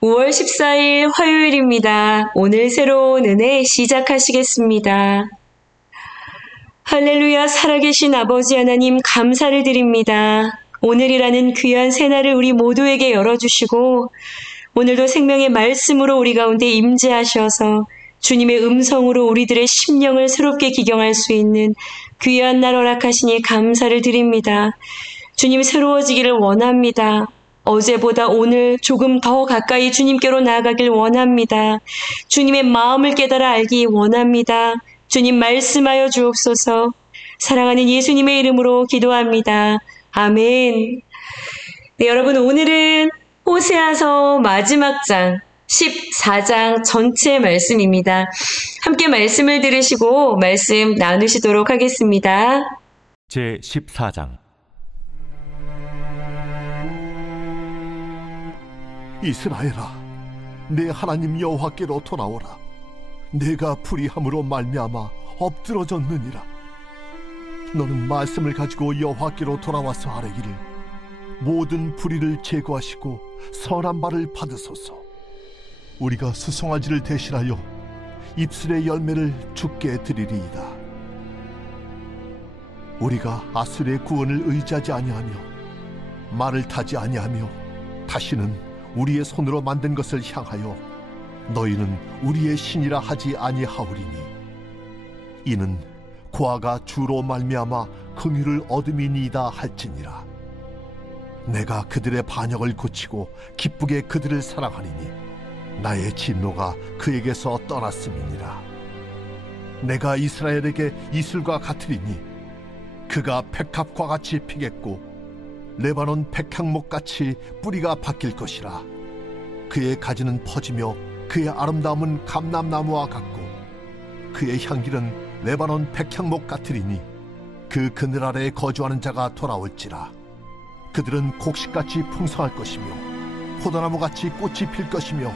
5월 14일 화요일입니다. 오늘 새로운 은혜 시작하시겠습니다. 할렐루야, 살아계신 아버지 하나님 감사를 드립니다. 오늘이라는 귀한 새날을 우리 모두에게 열어주시고 오늘도 생명의 말씀으로 우리 가운데 임재하셔서 주님의 음성으로 우리들의 심령을 새롭게 기경할 수 있는 귀한 날 허락하시니 감사를 드립니다. 주님 새로워지기를 원합니다. 어제보다 오늘 조금 더 가까이 주님께로 나아가길 원합니다. 주님의 마음을 깨달아 알기 원합니다. 주님 말씀하여 주옵소서. 사랑하는 예수님의 이름으로 기도합니다. 아멘. 네, 여러분 오늘은 호세아서 마지막 장 14장 전체 말씀입니다. 함께 말씀을 들으시고 말씀 나누시도록 하겠습니다. 제 14장. 이스라엘아, 내 하나님 여호와께로 돌아오라. 내가 불의함으로 말미암아 엎드러졌느니라. 너는 말씀을 가지고 여호와께로 돌아와서 아뢰기를, 모든 불의를 제거하시고 선한 바를 받으소서. 우리가 수송아지를 대신하여 입술의 열매를 주께 드리리이다. 우리가 아수르의 구원을 의지하지 아니하며 말을 타지 아니하며 다시는 우리의 손으로 만든 것을 향하여 너희는 우리의 신이라 하지 아니하오리니, 이는 고아가 주로 말미암아 긍휼을 얻음이니이다 할지니라. 내가 그들의 반역을 고치고 기쁘게 그들을 사랑하리니 나의 진노가 그에게서 떠났음이니라. 내가 이스라엘에게 이슬과 같으리니 그가 백합과 같이 피겠고 레바논 백향목같이 뿌리가 바뀔 것이라. 그의 가지는 퍼지며 그의 아름다움은 감람나무와 같고 그의 향기는 레바논 백향목 같으리니 그 그늘 아래에 거주하는 자가 돌아올지라. 그들은 곡식같이 풍성할 것이며 포도나무같이 꽃이 필 것이며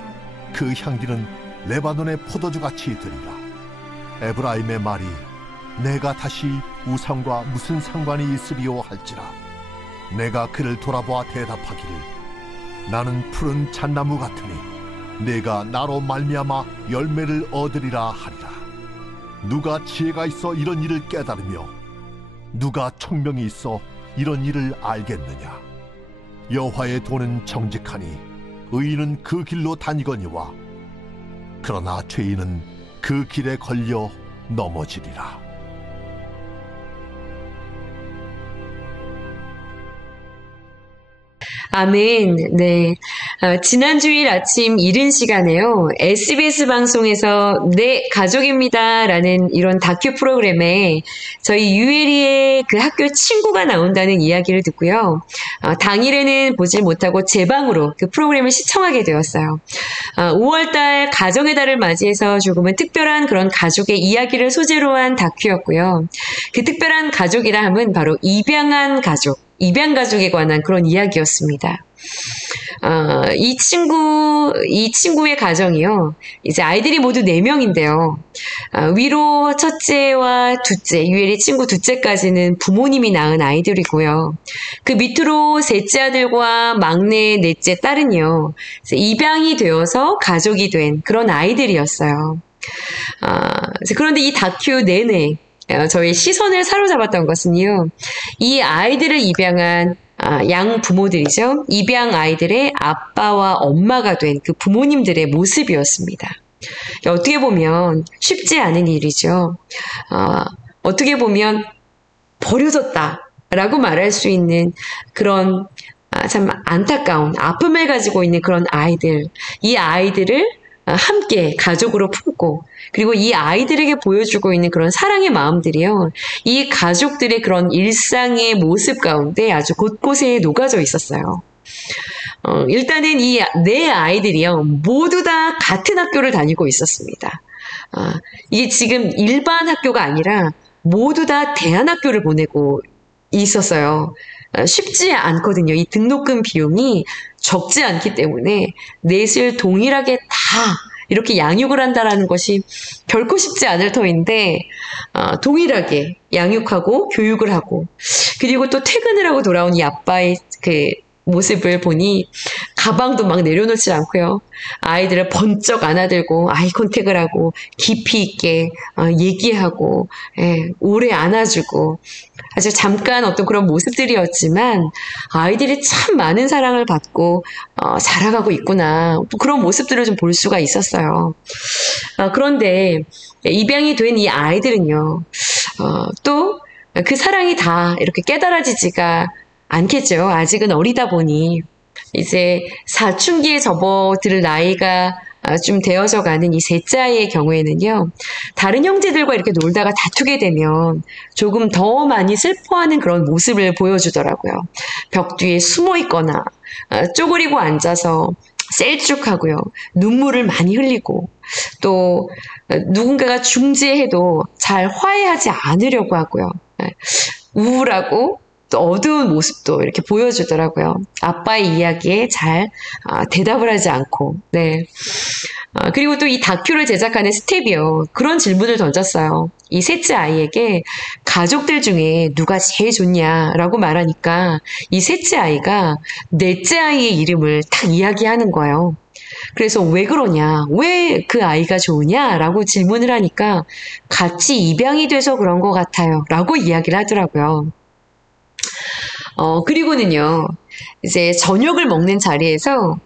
그 향기는 레바논의 포도주같이 되리라. 에브라임의 말이 내가 다시 우상과 무슨 상관이 있으리요 할지라. 내가 그를 돌아보아 대답하기를, 나는 푸른 잣나무 같으니 내가 나로 말미암아 열매를 얻으리라 하리라. 누가 지혜가 있어 이런 일을 깨달으며 누가 총명이 있어 이런 일을 알겠느냐. 여호와의 도는 정직하니 의인은 그 길로 다니거니와 그러나 죄인은 그 길에 걸려 넘어지리라. 아멘. 네. 지난 주일 아침 이른 시간에요. SBS 방송에서 내 가족입니다 라는 이런 다큐 프로그램에 저희 유예리의 그 학교 친구가 나온다는 이야기를 듣고요. 당일에는 보지 못하고 제 방으로 그 프로그램을 시청하게 되었어요. 5월달 가정의 달을 맞이해서 조금은 특별한 그런 가족의 이야기를 소재로 한 다큐였고요. 그 특별한 가족이라 함은 바로 입양한 가족. 입양 가족에 관한 그런 이야기였습니다. 이 친구의 가정이요. 이제 아이들이 모두 4명인데요. 위로 첫째와 둘째, 유엘이 친구 둘째까지는 부모님이 낳은 아이들이고요. 그 밑으로 셋째 아들과 막내 넷째 딸은요. 입양이 되어서 가족이 된 그런 아이들이었어요. 그런데 이 다큐 내내 저의 시선을 사로잡았던 것은요. 이 아이들을 입양한 양 부모들이죠. 입양 아이들의 아빠와 엄마가 된 그 부모님들의 모습이었습니다. 어떻게 보면 쉽지 않은 일이죠. 어떻게 보면 버려졌다라고 말할 수 있는 그런 참 안타까운 아픔을 가지고 있는 그런 아이들. 이 아이들을 함께 가족으로 품고 그리고 이 아이들에게 보여주고 있는 그런 사랑의 마음들이요. 이 가족들의 그런 일상의 모습 가운데 아주 곳곳에 녹아져 있었어요. 일단은 이 네 아이들이요. 모두 다 같은 학교를 다니고 있었습니다. 이게 지금 일반 학교가 아니라 모두 다 대안학교를 보내고 있었어요. 쉽지 않거든요. 이 등록금 비용이 적지 않기 때문에 넷을 동일하게 다 이렇게 양육을 한다라는 것이 결코 쉽지 않을 터인데 동일하게 양육하고 교육을 하고 그리고 또 퇴근을 하고 돌아온 이 아빠의 그 모습을 보니 가방도 막 내려놓지 않고요. 아이들을 번쩍 안아들고 아이 컨택을 하고 깊이 있게 얘기하고 오래 안아주고 아주 잠깐 어떤 그런 모습들이었지만 아이들이 참 많은 사랑을 받고 자라가고 있구나. 그런 모습들을 좀 볼 수가 있었어요. 그런데 입양이 된 이 아이들은요. 또 그 사랑이 다 이렇게 깨달아지지가 않겠죠. 아직은 어리다 보니 이제 사춘기에 접어들 나이가 좀 되어져 가는 이 셋째 아이의 경우에는요. 다른 형제들과 이렇게 놀다가 다투게 되면 조금 더 많이 슬퍼하는 그런 모습을 보여주더라고요. 벽 뒤에 숨어 있거나 쪼그리고 앉아서 셀쭉하고요. 눈물을 많이 흘리고 또 누군가가 중재해도 잘 화해하지 않으려고 하고요. 우울하고 또 어두운 모습도 이렇게 보여주더라고요. 아빠의 이야기에 잘 대답을 하지 않고. 네. 그리고 또 이 다큐를 제작하는 스텝이요. 그런 질문을 던졌어요. 이 셋째 아이에게 가족들 중에 누가 제일 좋냐라고 말하니까 이 셋째 아이가 넷째 아이의 이름을 딱 이야기하는 거예요. 그래서 왜 그러냐, 왜 그 아이가 좋으냐라고 질문을 하니까 같이 입양이 돼서 그런 것 같아요 라고 이야기를 하더라고요. 그리고는요, 이제 저녁을 먹는 자리에서,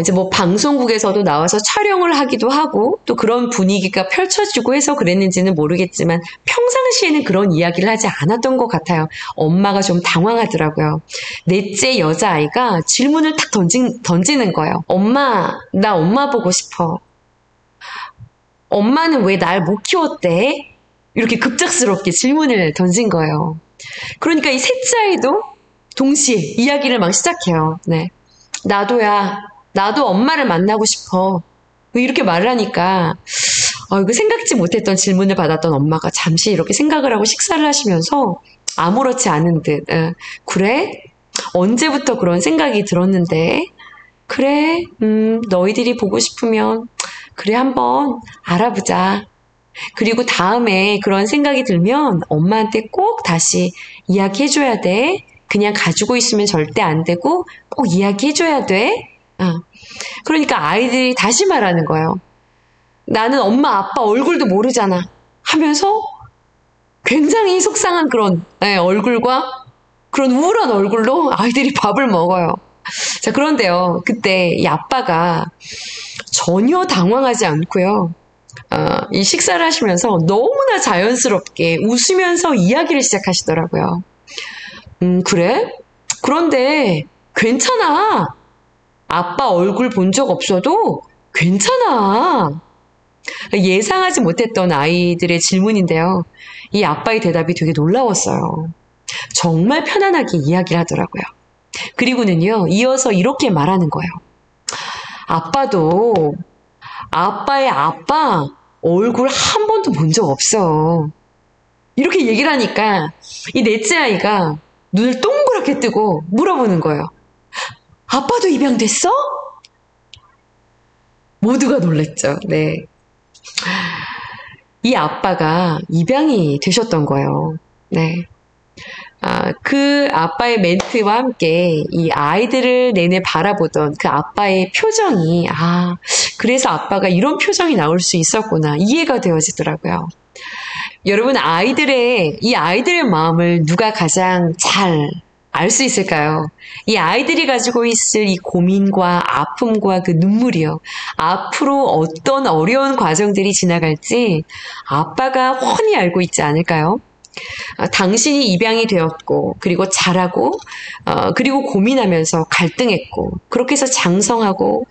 이제 뭐 방송국에서도 나와서 촬영을 하기도 하고, 또 그런 분위기가 펼쳐지고 해서 그랬는지는 모르겠지만, 평상시에는 그런 이야기를 하지 않았던 것 같아요. 엄마가 좀 당황하더라고요. 넷째 여자아이가 질문을 탁 던지는 거예요. 엄마, 나 엄마 보고 싶어. 엄마는 왜 날 못 키웠대? 이렇게 급작스럽게 질문을 던진 거예요. 그러니까 이 셋째 아이도 동시에 이야기를 막 시작해요. 네. 나도 엄마를 만나고 싶어. 이렇게 말을 하니까, 이거 생각지 못했던 질문을 받았던 엄마가 잠시 이렇게 생각을 하고 식사를 하시면서 아무렇지 않은 듯, 그래? 언제부터 그런 생각이 들었는데? 그래, 너희들이 보고 싶으면, 그래, 한번 알아보자. 그리고 다음에 그런 생각이 들면 엄마한테 꼭 다시 이야기해줘야 돼. 그냥 가지고 있으면 절대 안 되고 꼭 이야기해줘야 돼. 그러니까 아이들이 다시 말하는 거예요. 나는 엄마 아빠 얼굴도 모르잖아 하면서 굉장히 속상한 그런 얼굴과 그런 우울한 얼굴로 아이들이 밥을 먹어요. 자, 그런데요. 그때 이 아빠가 전혀 당황하지 않고요. 이 식사를 하시면서 너무나 자연스럽게 웃으면서 이야기를 시작하시더라고요. 그래? 그런데 괜찮아. 아빠 얼굴 본 적 없어도 괜찮아. 예상하지 못했던 아이들의 질문인데요. 이 아빠의 대답이 되게 놀라웠어요. 정말 편안하게 이야기를 하더라고요. 그리고는요, 이어서 이렇게 말하는 거예요. 아빠도 아빠의 아빠 얼굴 한 번도 본 적 없어. 이렇게 얘기를 하니까 이 넷째 아이가 눈을 동그랗게 뜨고 물어보는 거예요. 아빠도 입양됐어? 모두가 놀랬죠. 네. 이 아빠가 입양이 되셨던 거예요. 네. 그 아빠의 멘트와 함께 이 아이들을 내내 바라보던 그 아빠의 표정이, 그래서 아빠가 이런 표정이 나올 수 있었구나. 이해가 되어지더라고요. 여러분, 이 아이들의 마음을 누가 가장 잘 알 수 있을까요? 이 아이들이 가지고 있을 이 고민과 아픔과 그 눈물이요. 앞으로 어떤 어려운 과정들이 지나갈지 아빠가 훤히 알고 있지 않을까요? 당신이 입양이 되었고, 그리고 자라고, 그리고 고민하면서 갈등했고, 그렇게 해서 장성하고,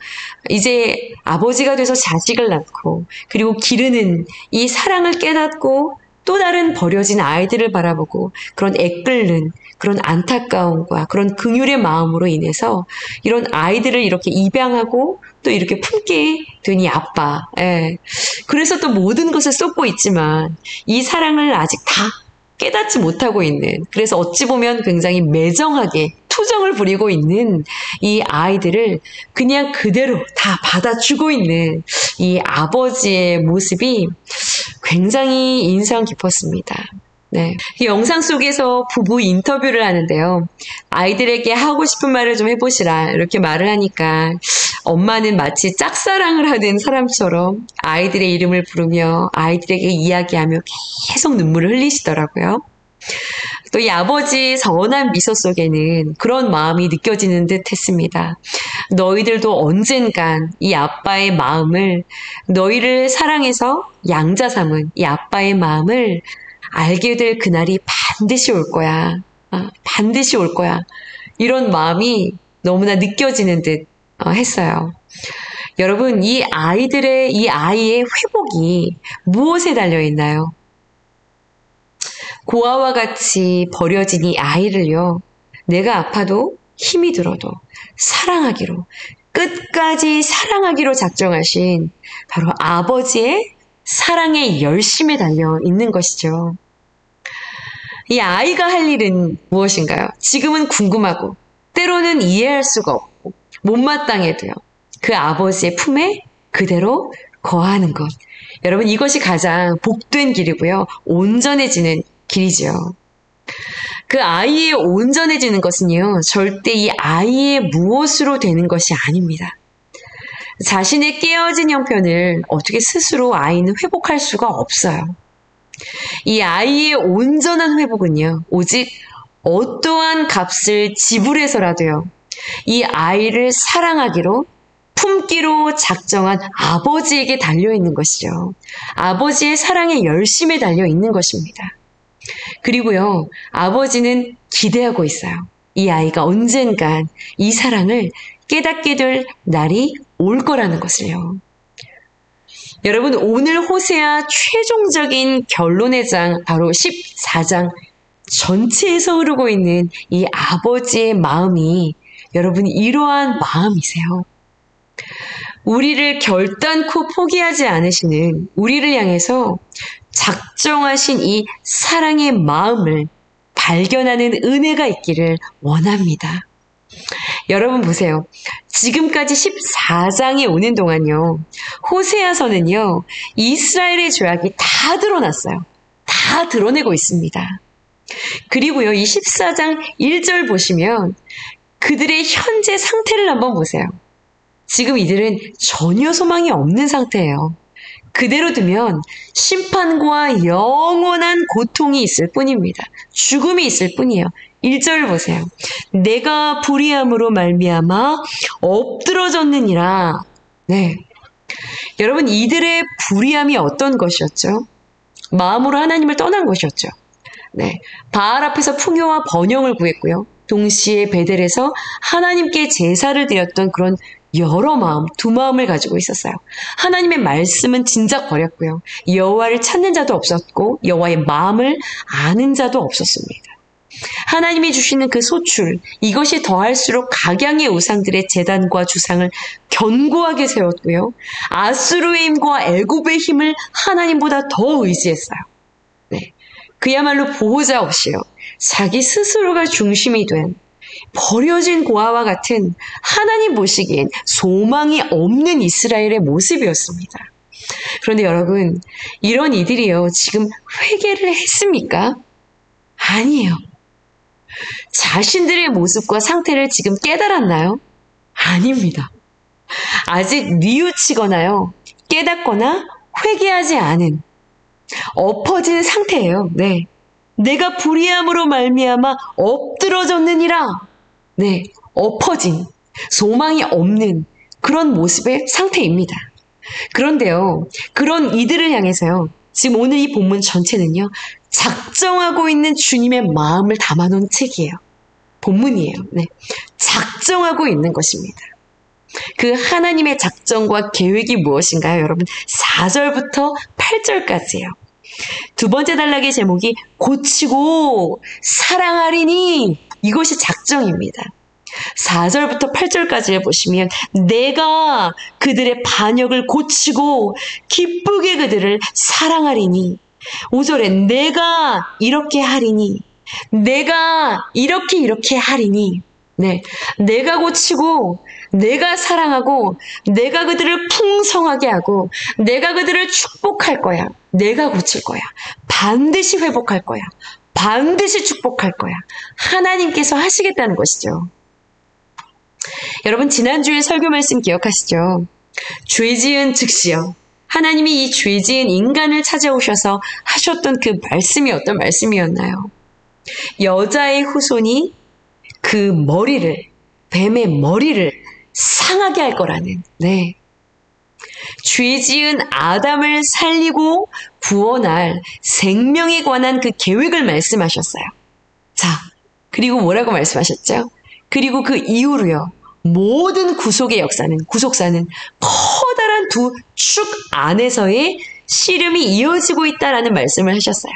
이제 아버지가 돼서 자식을 낳고, 그리고 기르는 이 사랑을 깨닫고, 또 다른 버려진 아이들을 바라보고, 그런 애끓는 그런 안타까움과 그런 긍휼의 마음으로 인해서 이런 아이들을 이렇게 입양하고 또 이렇게 품게 된 이 아빠. 그래서 또 모든 것을 쏟고 있지만 이 사랑을 아직 다 깨닫지 못하고 있는, 그래서 어찌 보면 굉장히 매정하게 투정을 부리고 있는 이 아이들을 그냥 그대로 다 받아주고 있는 이 아버지의 모습이 굉장히 인상 깊었습니다. 네. 이 영상 속에서 부부 인터뷰를 하는데요. 아이들에게 하고 싶은 말을 좀 해보시라. 이렇게 말을 하니까 엄마는 마치 짝사랑을 하는 사람처럼 아이들의 이름을 부르며 아이들에게 이야기하며 계속 눈물을 흘리시더라고요. 또 이 아버지의 선한 미소 속에는 그런 마음이 느껴지는 듯 했습니다. 너희들도 언젠간 이 아빠의 마음을, 너희를 사랑해서 양자 삼은 이 아빠의 마음을 알게 될 그날이 반드시 올 거야. 반드시 올 거야. 이런 마음이 너무나 느껴지는 듯 했어요. 여러분, 이 아이의 회복이 무엇에 달려 있나요? 고아와 같이 버려진 이 아이를요, 내가 아파도 힘이 들어도 사랑하기로, 끝까지 사랑하기로 작정하신 바로 아버지의 사랑의 열심에 달려 있는 것이죠. 이 아이가 할 일은 무엇인가요? 지금은 궁금하고, 때로는 이해할 수가 없고, 못마땅해도요, 그 아버지의 품에 그대로 거하는 것. 여러분, 이것이 가장 복된 길이고요, 온전해지는 길이죠. 그 아이의 온전해지는 것은요, 절대 이 아이의 무엇으로 되는 것이 아닙니다. 자신의 깨어진 형편을 어떻게 스스로 아이는 회복할 수가 없어요. 이 아이의 온전한 회복은요, 오직 어떠한 값을 지불해서라도요, 이 아이를 사랑하기로, 품기로 작정한 아버지에게 달려있는 것이죠. 아버지의 사랑의 열심에 달려있는 것입니다. 그리고요, 아버지는 기대하고 있어요. 이 아이가 언젠간 이 사랑을 깨닫게 될 날이 올 거라는 것을요. 여러분, 오늘 호세아 최종적인 결론의 장, 바로 14장 전체에서 흐르고 있는 이 아버지의 마음이 여러분 이러한 마음이세요. 우리를 결단코 포기하지 않으시는, 우리를 향해서 작정하신 이 사랑의 마음을 발견하는 은혜가 있기를 원합니다. 여러분 보세요. 지금까지 14장에 오는 동안요, 호세아서는요, 이스라엘의 죄악이 다 드러났어요. 다 드러내고 있습니다. 그리고요, 이 14장 1절 보시면 그들의 현재 상태를 한번 보세요. 지금 이들은 전혀 소망이 없는 상태예요. 그대로 두면 심판과 영원한 고통이 있을 뿐입니다. 죽음이 있을 뿐이에요. 1절 보세요. 내가 불의함으로 말미암아 엎드러졌느니라. 네. 여러분, 이들의 불의함이 어떤 것이었죠? 마음으로 하나님을 떠난 것이었죠. 네. 바알 앞에서 풍요와 번영을 구했고요. 동시에 베델에서 하나님께 제사를 드렸던 그런 여러 마음, 두 마음을 가지고 있었어요. 하나님의 말씀은 진작 버렸고요. 여호와를 찾는 자도 없었고 여호와의 마음을 아는 자도 없었습니다. 하나님이 주시는 그 소출, 이것이 더할수록 각양의 우상들의 제단과 주상을 견고하게 세웠고요. 아수르의 힘과 애굽의 힘을 하나님보다 더 의지했어요. 네. 그야말로 보호자 없이요, 자기 스스로가 중심이 된 버려진 고아와 같은 하나님 보시기엔 소망이 없는 이스라엘의 모습이었습니다. 그런데 여러분, 이런 이들이요, 지금 회개를 했습니까? 아니에요. 자신들의 모습과 상태를 지금 깨달았나요? 아닙니다. 아직 뉘우치거나요, 깨닫거나 회개하지 않은 엎어진 상태예요. 네. 내가 불의함으로 말미암아 엎드러졌느니라. 네, 엎어진, 소망이 없는 그런 모습의 상태입니다. 그런데요, 그런 이들을 향해서요, 지금 오늘 이 본문 전체는요, 작정하고 있는 주님의 마음을 담아놓은 책이에요. 본문이에요. 네, 작정하고 있는 것입니다. 그 하나님의 작정과 계획이 무엇인가요, 여러분? 4절부터 8절까지예요. 두 번째 단락의 제목이 고치고 사랑하리니, 이것이 작정입니다. 4절부터 8절까지를 보시면 내가 그들의 반역을 고치고 기쁘게 그들을 사랑하리니, 5절에 내가 이렇게 하리니, 내가 이렇게 하리니, 네. 내가 고치고, 내가 사랑하고, 내가 그들을 풍성하게 하고, 내가 그들을 축복할 거야. 내가 고칠 거야. 반드시 회복할 거야. 반드시 축복할 거야. 하나님께서 하시겠다는 것이죠. 여러분, 지난주에 설교 말씀 기억하시죠? 죄 지은 즉시요. 하나님이 이 죄 지은 인간을 찾아오셔서 하셨던 그 말씀이 어떤 말씀이었나요? 여자의 후손이 그 머리를, 뱀의 머리를 상하게 할 거라는, 네. 죄 지은 아담을 살리고 구원할 생명에 관한 그 계획을 말씀하셨어요. 자, 그리고 뭐라고 말씀하셨죠? 그리고 그 이후로요. 모든 구속사는 커다란 두 축 안에서의 씨름이 이어지고 있다라는 말씀을 하셨어요.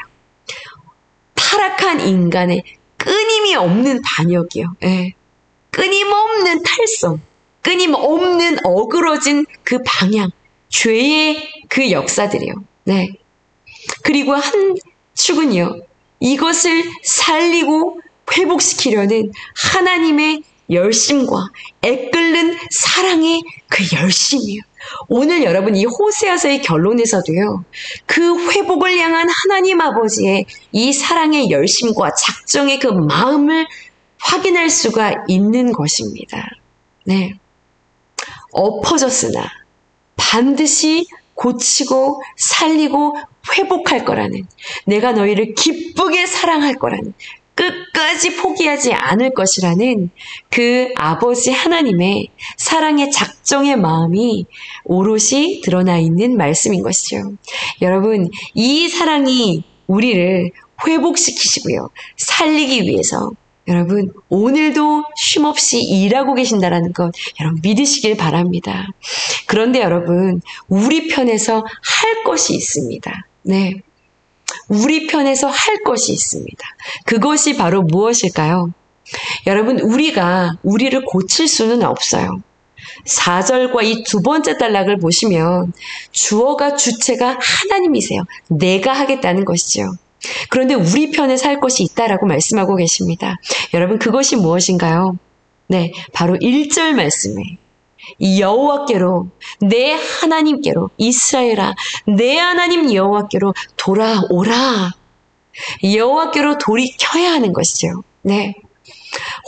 타락한 인간의 끊임이 없는 반역이요. 예. 끊임없는 탈선, 끊임없는 어그러진 그 방향, 죄의 그 역사들이요. 네. 그리고 한 축은요. 이것을 살리고 회복시키려는 하나님의 열심과 애끓는 사랑의 그 열심이요. 오늘 여러분 이 호세아서의 결론에서도요. 그 회복을 향한 하나님 아버지의 이 사랑의 열심과 작정의 그 마음을 확인할 수가 있는 것입니다. 네. 엎어졌으나 반드시 고치고 살리고 회복할 거라는, 내가 너희를 기쁘게 사랑할 거라는, 끝까지 포기하지 않을 것이라는 그 아버지 하나님의 사랑의 작정의 마음이 오롯이 드러나 있는 말씀인 것이죠. 여러분, 이 사랑이 우리를 회복시키시고요. 살리기 위해서 여러분 오늘도 쉼없이 일하고 계신다는 것 여러분 믿으시길 바랍니다. 그런데 여러분 우리 편에서 할 것이 있습니다. 네. 우리 편에서 할 것이 있습니다. 그것이 바로 무엇일까요? 여러분 우리가 우리를 고칠 수는 없어요. 4절과 이 두 번째 단락을 보시면 주어가 주체가 하나님이세요. 내가 하겠다는 것이죠. 그런데 우리 편에서 할 것이 있다라고 말씀하고 계십니다. 여러분 그것이 무엇인가요? 네, 바로 1절 말씀에 여호와께로 내 하나님께로 이스라엘아 내 하나님 여호와께로 돌아오라. 여호와께로 돌이켜야 하는 것이죠. 네.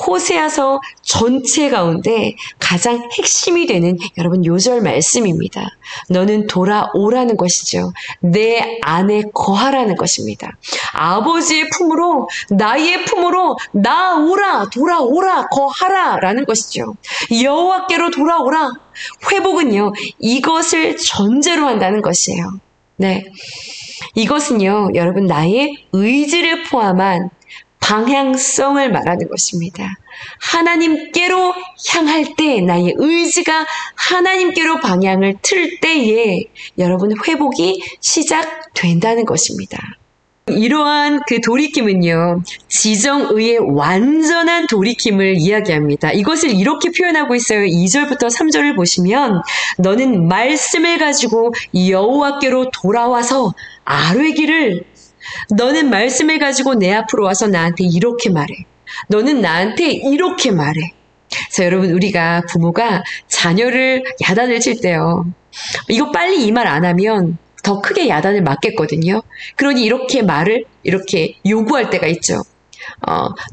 호세아서 전체 가운데 가장 핵심이 되는 여러분 요절 말씀입니다. 너는 돌아오라는 것이죠. 내 안에 거하라는 것입니다. 아버지의 품으로 나의 품으로 나오라 돌아오라 거하라 라는 것이죠. 여호와께로 돌아오라. 회복은요 이것을 전제로 한다는 것이에요. 네, 이것은요 여러분 나의 의지를 포함한 방향성을 말하는 것입니다. 하나님께로 향할 때 나의 의지가 하나님께로 방향을 틀 때에 여러분 회복이 시작된다는 것입니다. 이러한 그 돌이킴은요. 지정의의 완전한 돌이킴을 이야기합니다. 이것을 이렇게 표현하고 있어요. 2절부터 3절을 보시면 너는 말씀을 가지고 여호와께로 돌아와서 아뢰기를 너는 말씀을 가지고 내 앞으로 와서 나한테 이렇게 말해. 너는 나한테 이렇게 말해. 자, 여러분 우리가 부모가 자녀를 야단을 칠 때요. 이거 빨리 이 말 안 하면 더 크게 야단을 맞겠거든요. 그러니 이렇게 말을 이렇게 요구할 때가 있죠.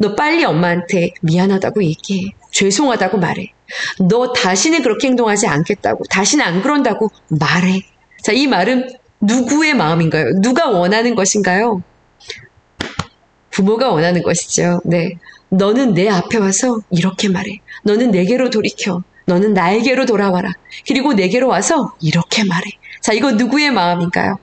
너 빨리 엄마한테 미안하다고 얘기해. 죄송하다고 말해. 너 다시는 그렇게 행동하지 않겠다고. 다시는 안 그런다고 말해. 자, 이 말은 누구의 마음인가요? 누가 원하는 것인가요? 부모가 원하는 것이죠. 네. 너는 내 앞에 와서 이렇게 말해. 너는 내게로 돌이켜. 너는 나에게로 돌아와라. 그리고 내게로 와서 이렇게 말해. 자, 이거 누구의 마음인가요?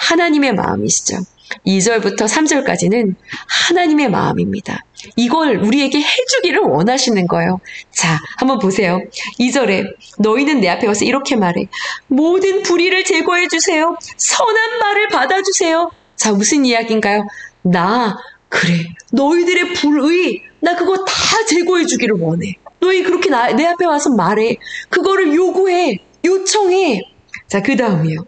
하나님의 마음이시죠. 2절부터 3절까지는 하나님의 마음입니다. 이걸 우리에게 해주기를 원하시는 거예요. 자, 한번 보세요. 2절에 너희는 내 앞에 와서 이렇게 말해. 모든 불의를 제거해 주세요. 선한 말을 받아주세요. 자, 무슨 이야기인가요? 그래. 너희들의 불의, 나 그거 다 제거해 주기를 원해. 너희 그렇게 내 앞에 와서 말해. 그거를 요구해. 요청해. 자, 그 다음이요.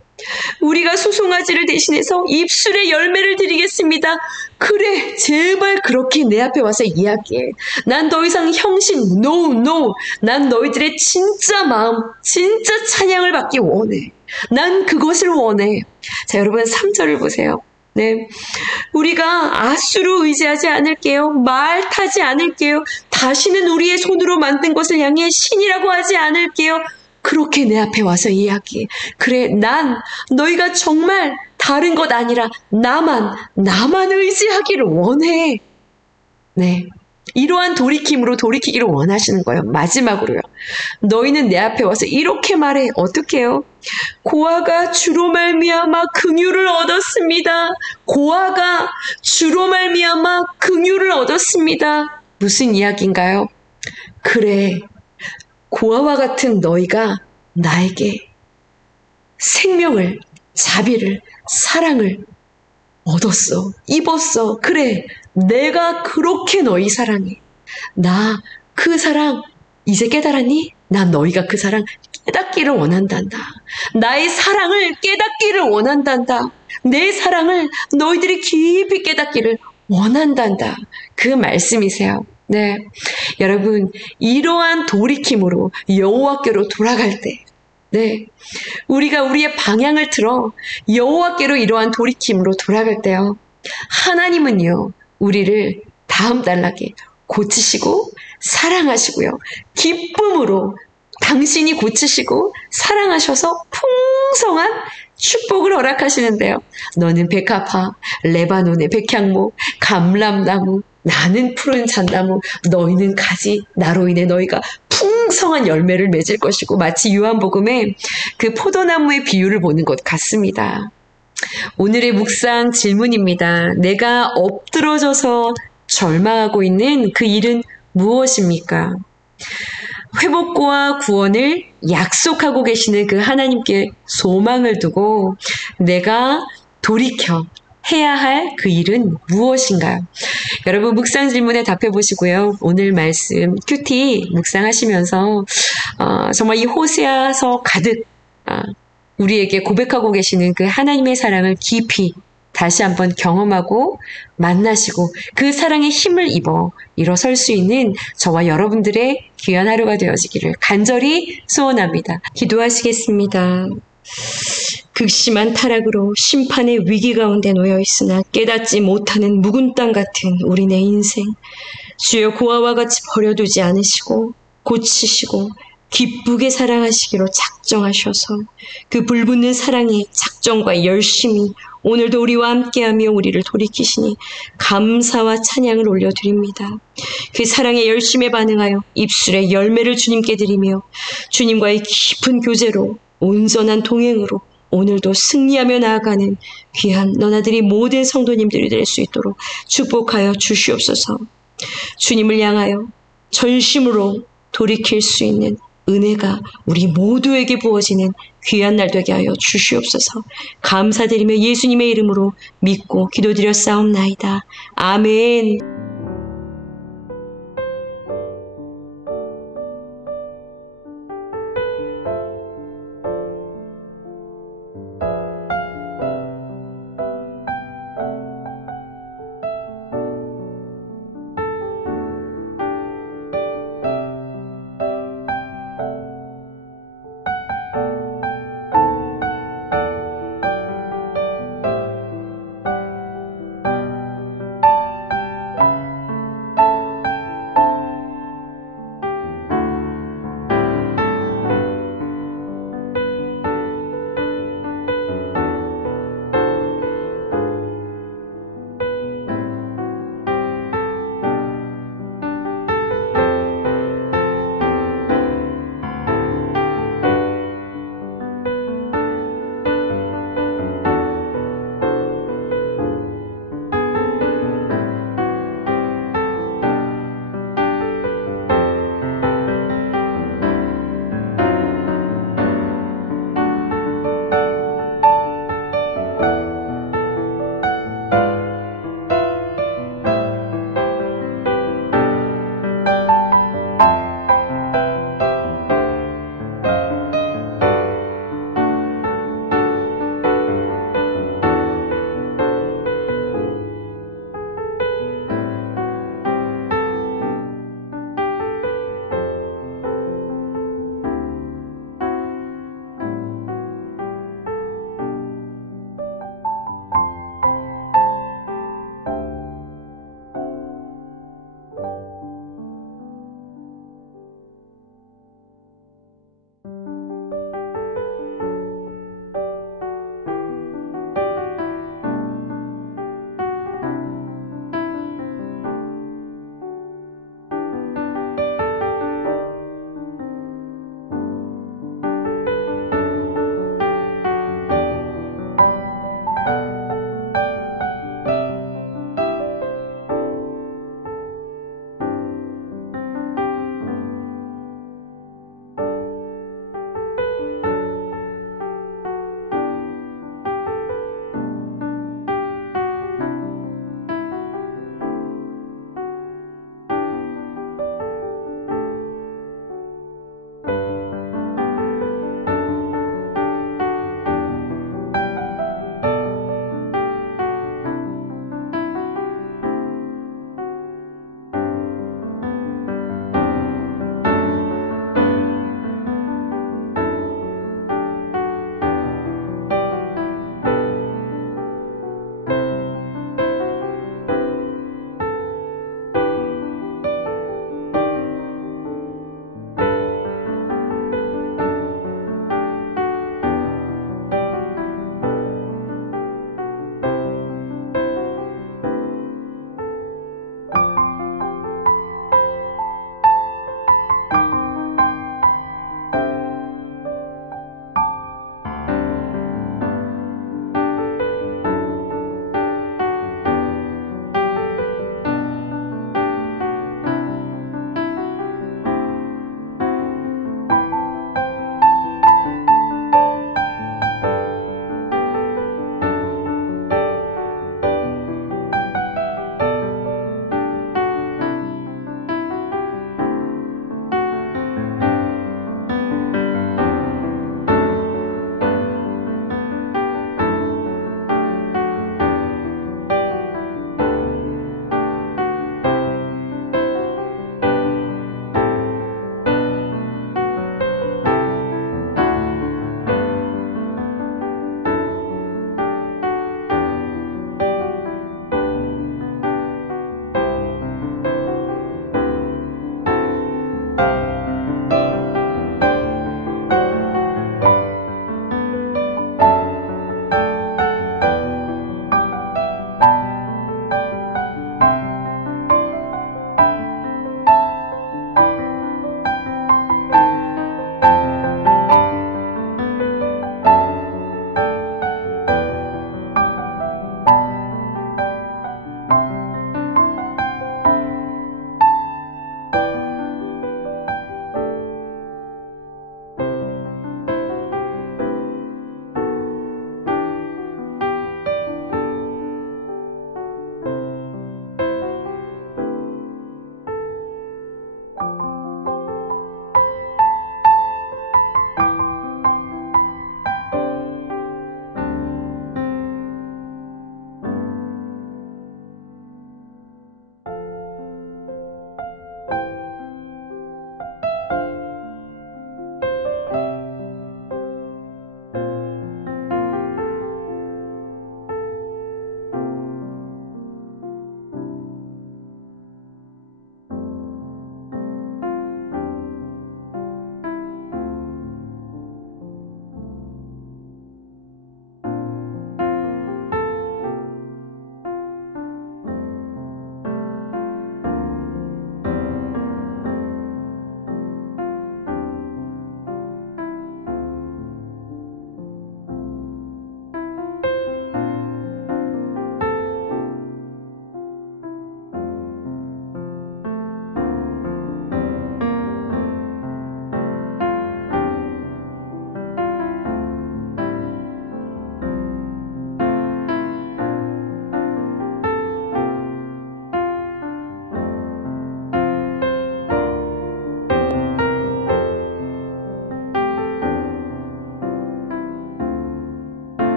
우리가 소송아지를 대신해서 입술의 열매를 드리겠습니다. 그래, 제발 그렇게 내 앞에 와서 이야기해. 난 더 이상 형신, no. 난 너희들의 진짜 마음, 진짜 찬양을 받기 원해. 난 그것을 원해. 자, 여러분 3절을 보세요. 네, 우리가 아수로 의지하지 않을게요. 말 타지 않을게요. 다시는 우리의 손으로 만든 것을 향해 신이라고 하지 않을게요. 그렇게 내 앞에 와서 이야기해. 그래, 난 너희가 정말 다른 것 아니라 나만 의지하기를 원해. 네, 이러한 돌이킴으로 돌이키기를 원하시는 거예요. 마지막으로요. 너희는 내 앞에 와서 이렇게 말해. 어떻게 해요? 고아가 주로 말미암아 긍휼을 얻었습니다. 고아가 주로 말미암아 긍휼을 얻었습니다. 무슨 이야기인가요? 그래, 고아와 같은 너희가 나에게 생명을, 자비를, 사랑을 얻었어. 입었어. 그래, 내가 그렇게 너희 사랑해. 나 그 사랑 이제 깨달았니? 난 너희가 그 사랑 깨닫기를 원한단다. 나의 사랑을 깨닫기를 원한단다. 내 사랑을 너희들이 깊이 깨닫기를 원한단다. 그 말씀이세요. 네, 여러분, 이러한 돌이킴으로 여호와께로 돌아갈 때, 네, 우리가 우리의 방향을 틀어 여호와께로 이러한 돌이킴으로 돌아갈 때요, 하나님은요, 우리를 다음 단락에 고치시고 사랑하시고요, 기쁨으로 당신이 고치시고 사랑하셔서 풍성한 축복을 허락하시는데요. 너는 백합화, 레바논의 백향목, 감람나무, 나는 푸른 잣나무, 너희는 가지, 나로 인해 너희가 풍성한 열매를 맺을 것이고, 마치 요한복음의 그 포도나무의 비유를 보는 것 같습니다. 오늘의 묵상 질문입니다. 내가 엎드러져서 절망하고 있는 그 일은 무엇입니까? 회복과 구원을 약속하고 계시는 그 하나님께 소망을 두고 내가 돌이켜 해야 할 그 일은 무엇인가요? 여러분, 묵상 질문에 답해 보시고요. 오늘 말씀 큐티 묵상하시면서 정말 이 호세아서 가득 우리에게 고백하고 계시는 그 하나님의 사랑을 깊이 다시 한번 경험하고 만나시고 그 사랑의 힘을 입어 일어설 수 있는 저와 여러분들의 귀한 하루가 되어지기를 간절히 소원합니다. 기도하시겠습니다. 극심한 타락으로 심판의 위기 가운데 놓여 있으나 깨닫지 못하는 묵은 땅 같은 우리네 인생, 주여 고아와 같이 버려두지 않으시고 고치시고 기쁘게 사랑하시기로 작정하셔서 그 불붙는 사랑의 작정과 열심이 오늘도 우리와 함께하며 우리를 돌이키시니 감사와 찬양을 올려드립니다. 그 사랑의 열심에 반응하여 입술의 열매를 주님께 드리며 주님과의 깊은 교제로 온전한 동행으로 오늘도 승리하며 나아가는 귀한 너나들이 모든 성도님들이 될 수 있도록 축복하여 주시옵소서. 주님을 향하여 전심으로 돌이킬 수 있는 은혜가 우리 모두에게 부어지는 귀한 날 되게 하여 주시옵소서. 감사드리며 예수님의 이름으로 믿고 기도드렸사옵나이다. 아멘.